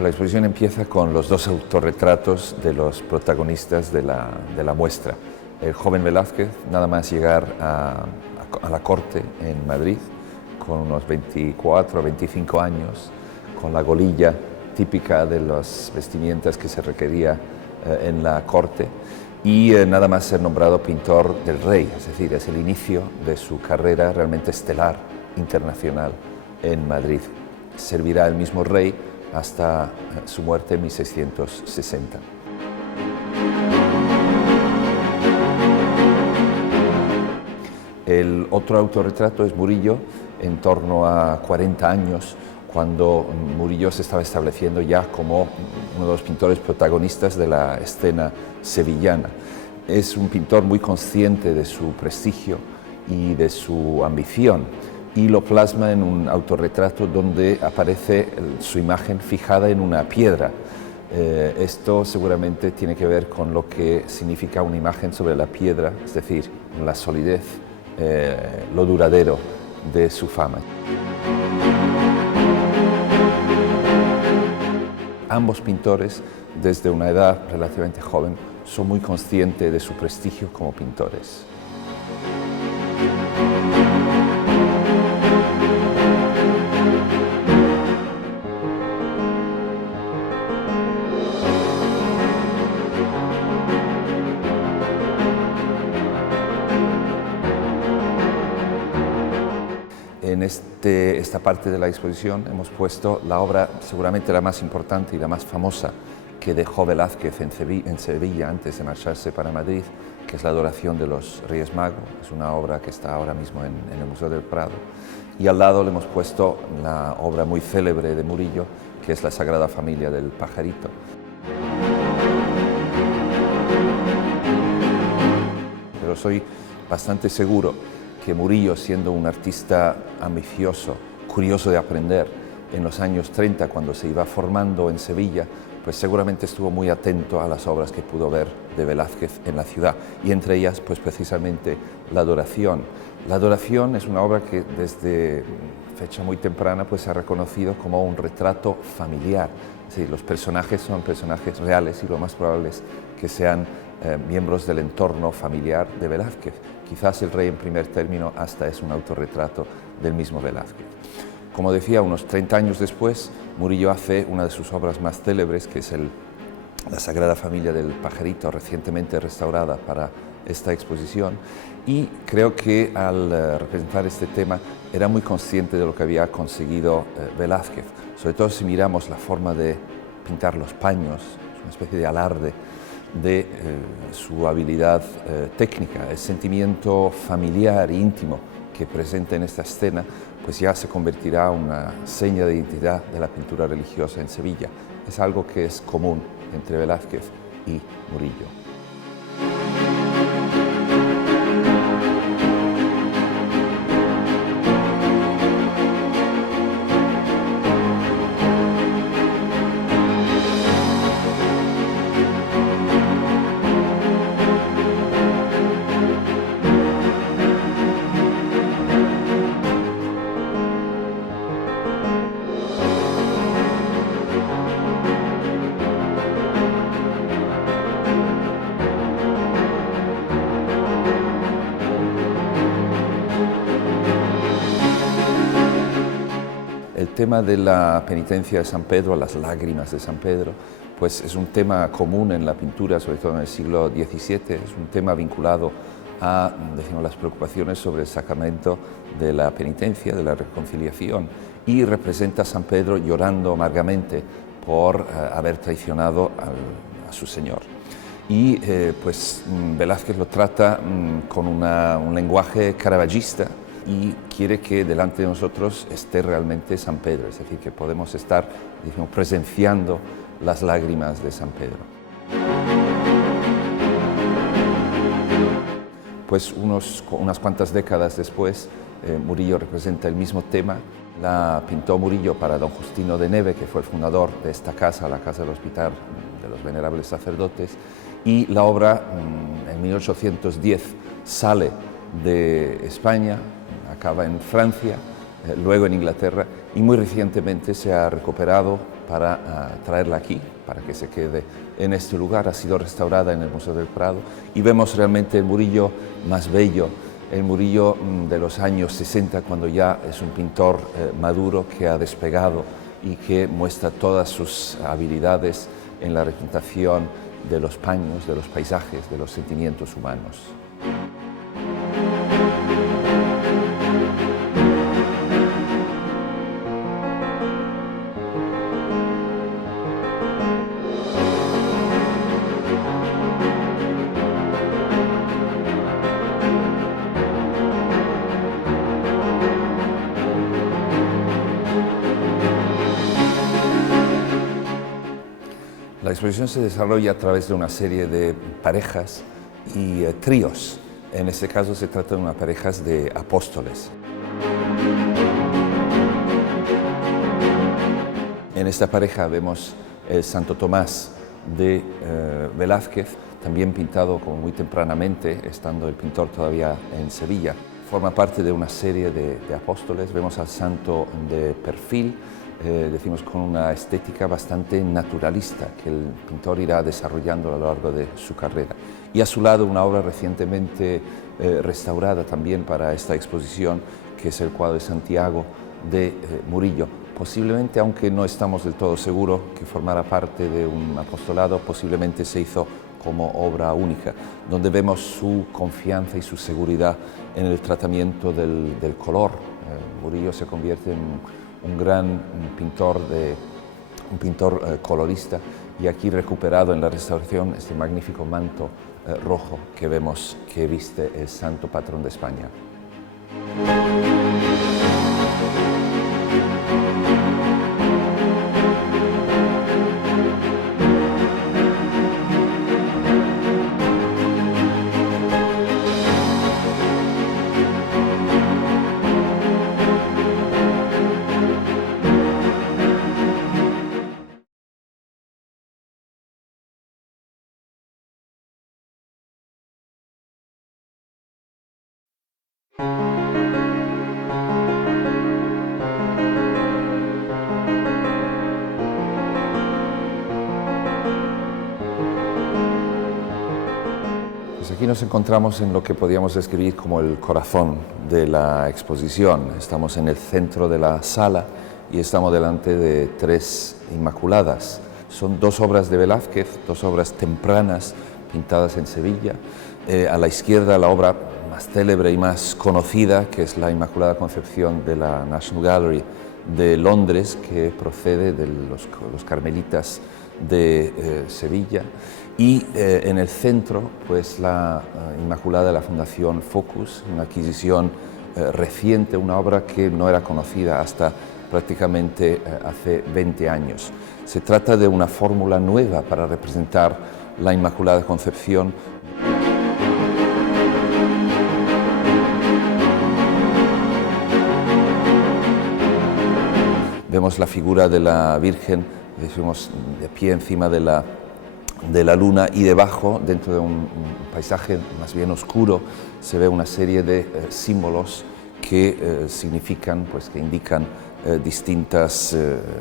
La exposición empieza con los dos autorretratos de los protagonistas de la muestra. El joven Velázquez, nada más llegar a la corte en Madrid, con unos 24 o 25 años, con la golilla típica de las vestimentas que se requería en la corte, y nada más ser nombrado pintor del rey, es decir, es el inicio de su carrera realmente estelar, internacional, en Madrid. Servirá el mismo rey hasta su muerte en 1660. El otro autorretrato es Murillo, en torno a 40 años, cuando Murillo se estaba estableciendo ya como uno de los pintores protagonistas de la escena sevillana. Es un pintor muy consciente de su prestigio y de su ambición, y lo plasma en un autorretrato donde aparece su imagen fijada en una piedra. Esto seguramente tiene que ver con lo que significa una imagen sobre la piedra, es decir, la solidez, lo duradero de su fama. Ambos pintores, desde una edad relativamente joven, son muy conscientes de su prestigio como pintores. En esta parte de la exposición hemos puesto la obra seguramente la más importante y la más famosa que dejó Velázquez en Sevilla antes de marcharse para Madrid, que es la Adoración de los Reyes Magos. Es una obra que está ahora mismo en el Museo del Prado. Y al lado le hemos puesto la obra muy célebre de Murillo, que es la Sagrada Familia del Pajarito. Pero soy bastante seguro que Murillo, siendo un artista ambicioso, curioso de aprender, en los años 30, cuando se iba formando en Sevilla, pues seguramente estuvo muy atento a las obras que pudo ver de Velázquez en la ciudad, y entre ellas, pues precisamente La Adoración. La Adoración es una obra que desde fecha muy temprana pues se ha reconocido como un retrato familiar. Es decir, los personajes son personajes reales y lo más probable es que sean miembros del entorno familiar de Velázquez. Quizás el rey en primer término hasta es un autorretrato del mismo Velázquez. Como decía, unos 30 años después, Murillo hace una de sus obras más célebres, que es la Sagrada Familia del Pajarito, recientemente restaurada para esta exposición, y creo que al representar este tema era muy consciente de lo que había conseguido Velázquez, sobre todo si miramos la forma de pintar los paños, una especie de alarde de su habilidad técnica, el sentimiento familiar e íntimo que presenta en esta escena, pues ya se convertirá en una seña de identidad de la pintura religiosa en Sevilla. Es algo que es común entre Velázquez y Murillo. El tema de la penitencia de San Pedro, las lágrimas de San Pedro, pues es un tema común en la pintura, sobre todo en el siglo XVII, es un tema vinculado a, decimos, las preocupaciones sobre el sacramento de la penitencia, de la reconciliación, y representa a San Pedro llorando amargamente por haber traicionado a su Señor. Y pues Velázquez lo trata con un lenguaje caravallista, y quiere que delante de nosotros esté realmente San Pedro, es decir, que podemos estar, digamos, presenciando las lágrimas de San Pedro. Pues unas cuantas décadas después, Murillo representa el mismo tema. La pintó Murillo para don Justino de Neve, que fue el fundador de esta casa, la Casa del Hospital de los Venerables Sacerdotes, y la obra en 1810 sale de España, acaba en Francia, luego en Inglaterra, y muy recientemente se ha recuperado para traerla aquí, para que se quede en este lugar. Ha sido restaurada en el Museo del Prado y vemos realmente el Murillo más bello, el Murillo de los años 60, cuando ya es un pintor maduro que ha despegado y que muestra todas sus habilidades en la representación de los paños, de los paisajes, de los sentimientos humanos. La exposición se desarrolla a través de una serie de parejas y tríos. En este caso se trata de unas parejas de apóstoles. En esta pareja vemos el Santo Tomás de Velázquez, también pintado como muy tempranamente, estando el pintor todavía en Sevilla. Forma parte de una serie de apóstoles. Vemos al santo de perfil, decimos con una estética bastante naturalista que el pintor irá desarrollando a lo largo de su carrera. Y a su lado una obra recientemente restaurada también para esta exposición, que es el cuadro de Santiago de Murillo. Posiblemente, aunque no estamos del todo seguros que formara parte de un apostolado, posiblemente se hizo como obra única, donde vemos su confianza y su seguridad en el tratamiento del color. Murillo se convierte en un gran pintor, colorista, y aquí recuperado en la restauración este magnífico manto rojo que vemos que viste el santo patrón de España. Pues aquí nos encontramos en lo que podríamos describir como el corazón de la exposición. Estamos en el centro de la sala y estamos delante de tres Inmaculadas. Son dos obras de Velázquez, dos obras tempranas pintadas en Sevilla. A la izquierda la obra más célebre y más conocida, que es la Inmaculada Concepción de la National Gallery de Londres, que procede de los carmelitas de Sevilla. Y en el centro, pues la Inmaculada de la Fundación Focus, una adquisición reciente, una obra que no era conocida hasta prácticamente hace 20 años. Se trata de una fórmula nueva para representar la Inmaculada Concepción. Vemos la figura de la Virgen, decimos, de pie encima de la luna, y debajo, dentro de un paisaje más bien oscuro, se ve una serie de símbolos que significan, pues, que indican distintas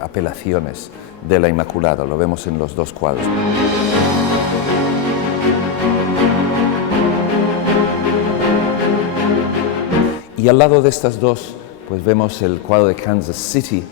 apelaciones de la Inmaculada. Lo vemos en los dos cuadros. Y al lado de estas dos, pues vemos el cuadro de Kansas City,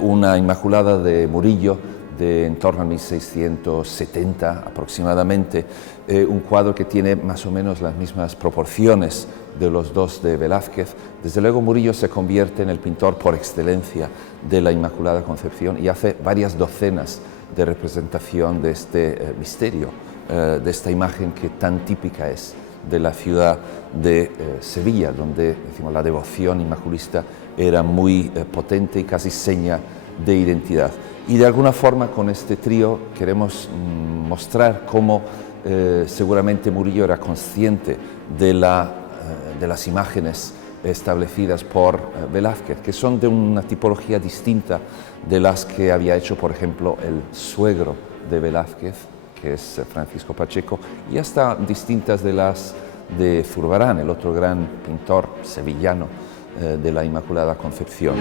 una Inmaculada de Murillo de en torno a 1670 aproximadamente, un cuadro que tiene más o menos las mismas proporciones de los dos de Velázquez. Desde luego Murillo se convierte en el pintor por excelencia de la Inmaculada Concepción y hace varias docenas de representación de este misterio, de esta imagen que tan típica es de la ciudad de Sevilla, donde, decimos, la devoción inmaculista era muy potente y casi seña de identidad. Y de alguna forma con este trío queremos mostrar cómo seguramente Murillo era consciente de las imágenes establecidas por Velázquez, que son de una tipología distinta de las que había hecho, por ejemplo, el suegro de Velázquez, que es Francisco Pacheco, y hasta distintas de las de Zurbarán, el otro gran pintor sevillano de la Inmaculada Concepción.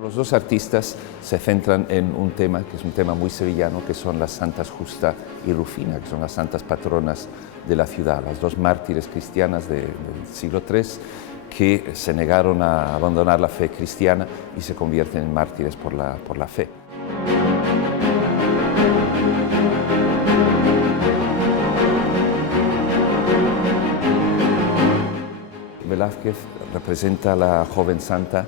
Los dos artistas se centran en un tema que es un tema muy sevillano, que son las santas Justa y Rufina, que son las santas patronas de la ciudad, las dos mártires cristianas del siglo III que se negaron a abandonar la fe cristiana y se convierten en mártires por la fe. Velázquez representa a la joven santa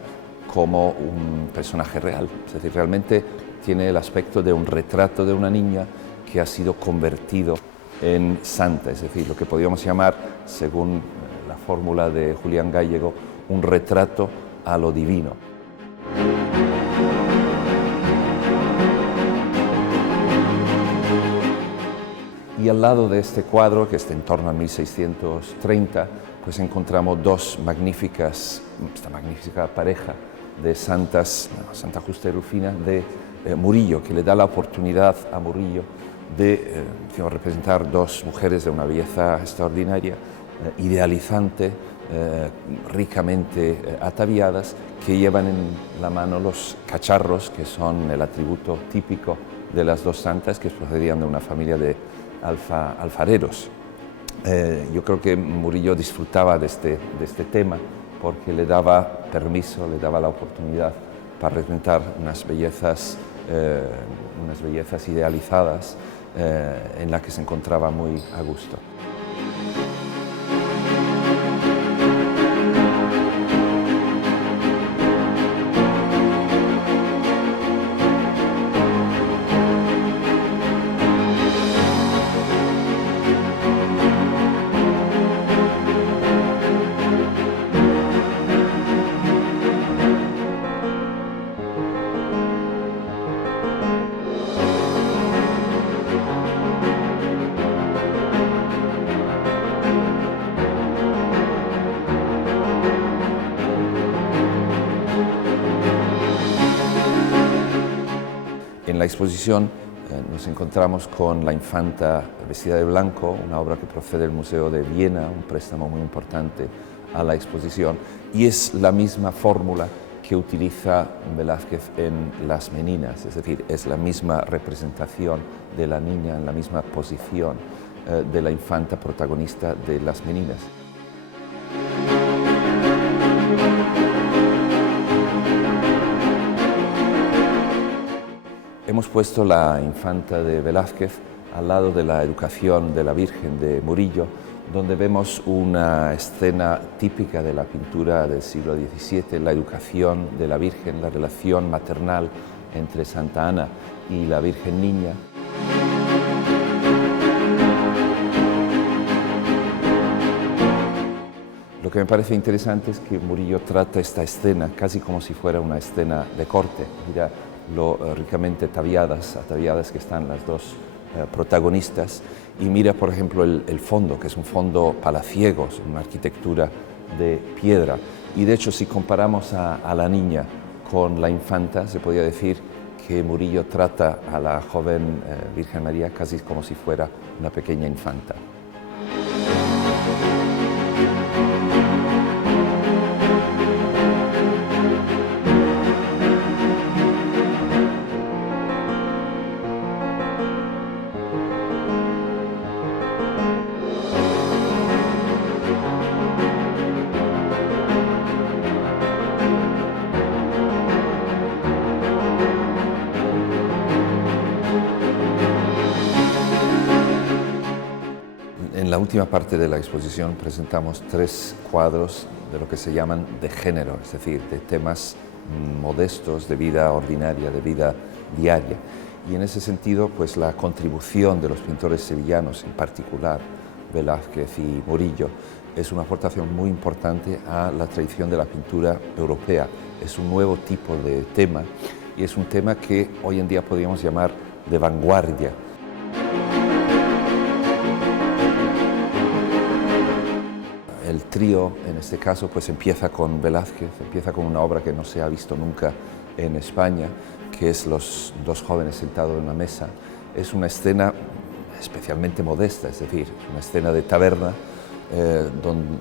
como un personaje real, es decir, realmente tiene el aspecto de un retrato de una niña que ha sido convertido en santa, es decir, lo que podríamos llamar, según la fórmula de Julián Gallego, un retrato a lo divino. Y al lado de este cuadro, que está en torno a 1630, pues encontramos esta magnífica pareja de santas, Santa Justa y Rufina, de Murillo, que le da la oportunidad a Murillo de representar dos mujeres de una belleza extraordinaria, idealizante, ricamente ataviadas, que llevan en la mano los cacharros, que son el atributo típico de las dos santas, que procedían de una familia de alfareros. Yo creo que Murillo disfrutaba de este tema porque le daba permiso, le daba la oportunidad para representar unas bellezas idealizadas en las que se encontraba muy a gusto. En la exposición nos encontramos con la infanta vestida de blanco, una obra que procede del Museo de Viena, un préstamo muy importante a la exposición, y es la misma fórmula que utiliza Velázquez en Las Meninas, es decir, es la misma representación de la niña en la misma posición de la infanta protagonista de Las Meninas. Hemos puesto la infanta de Velázquez al lado de la educación de la Virgen de Murillo, donde vemos una escena típica de la pintura del siglo XVII, la educación de la Virgen, la relación maternal entre Santa Ana y la Virgen Niña. Lo que me parece interesante es que Murillo trata esta escena casi como si fuera una escena de corte. Mira lo ricamente ataviadas que están las dos protagonistas, y mira, por ejemplo, el fondo, que es un fondo palaciego, una arquitectura de piedra. Y de hecho, si comparamos a la niña con la infanta, se podría decir que Murillo trata a la joven Virgen María casi como si fuera una pequeña infanta. En la última parte de la exposición presentamos 3 cuadros de lo que se llaman de género, es decir, de temas modestos, de vida ordinaria, de vida diaria. Y en ese sentido, pues la contribución de los pintores sevillanos, en particular Velázquez y Murillo, es una aportación muy importante a la tradición de la pintura europea. Es un nuevo tipo de tema y es un tema que hoy en día podríamos llamar de vanguardia. El trío, en este caso, pues empieza con Velázquez, empieza con una obra que no se ha visto nunca en España, que es Los dos jóvenes sentados en una mesa. Es una escena especialmente modesta, es decir, es una escena de taberna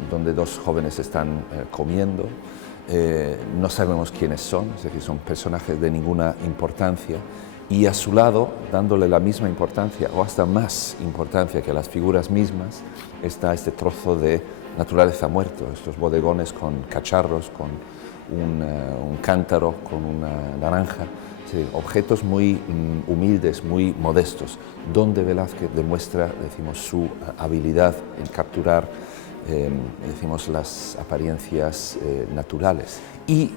donde dos jóvenes están comiendo. No sabemos quiénes son, es decir, son personajes de ninguna importancia, y a su lado, dándole la misma importancia o hasta más importancia que las figuras mismas, está este trozo de naturaleza muerto, estos bodegones con cacharros, con un cántaro, con una naranja, sí, objetos muy humildes, muy modestos, donde Velázquez demuestra, decimos, su habilidad en capturar, decimos, las apariencias naturales. Y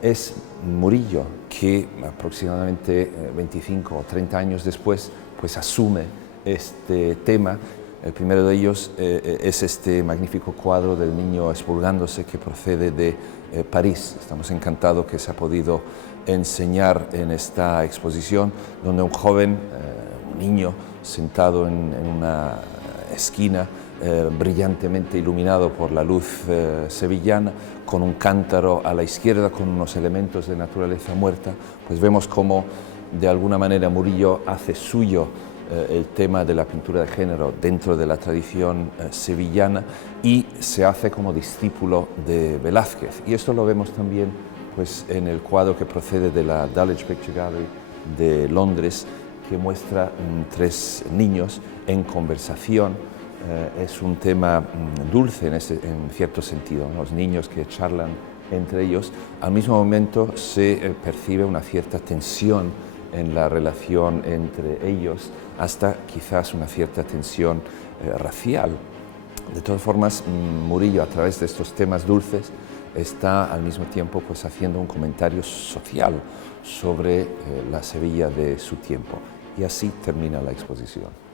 es Murillo que aproximadamente 25 o 30 años después pues asume este tema. El primero de ellos es este magnífico cuadro del niño expurgándose que procede de París. Estamos encantados que se ha podido enseñar en esta exposición, donde un joven, un niño, sentado en una esquina, brillantemente iluminado por la luz sevillana, con un cántaro a la izquierda, con unos elementos de naturaleza muerta, pues vemos cómo de alguna manera Murillo hace suyo el tema de la pintura de género dentro de la tradición sevillana y se hace como discípulo de Velázquez. Y esto lo vemos también pues, en el cuadro que procede de la Dulwich Picture Gallery de Londres, que muestra tres niños en conversación. Es un tema dulce en cierto sentido, ¿no? Los niños que charlan entre ellos. Al mismo momento se percibe una cierta tensión en la relación entre ellos, hasta quizás una cierta tensión racial. De todas formas, Murillo, a través de estos temas dulces, está al mismo tiempo pues, haciendo un comentario social sobre la Sevilla de su tiempo. Y así termina la exposición.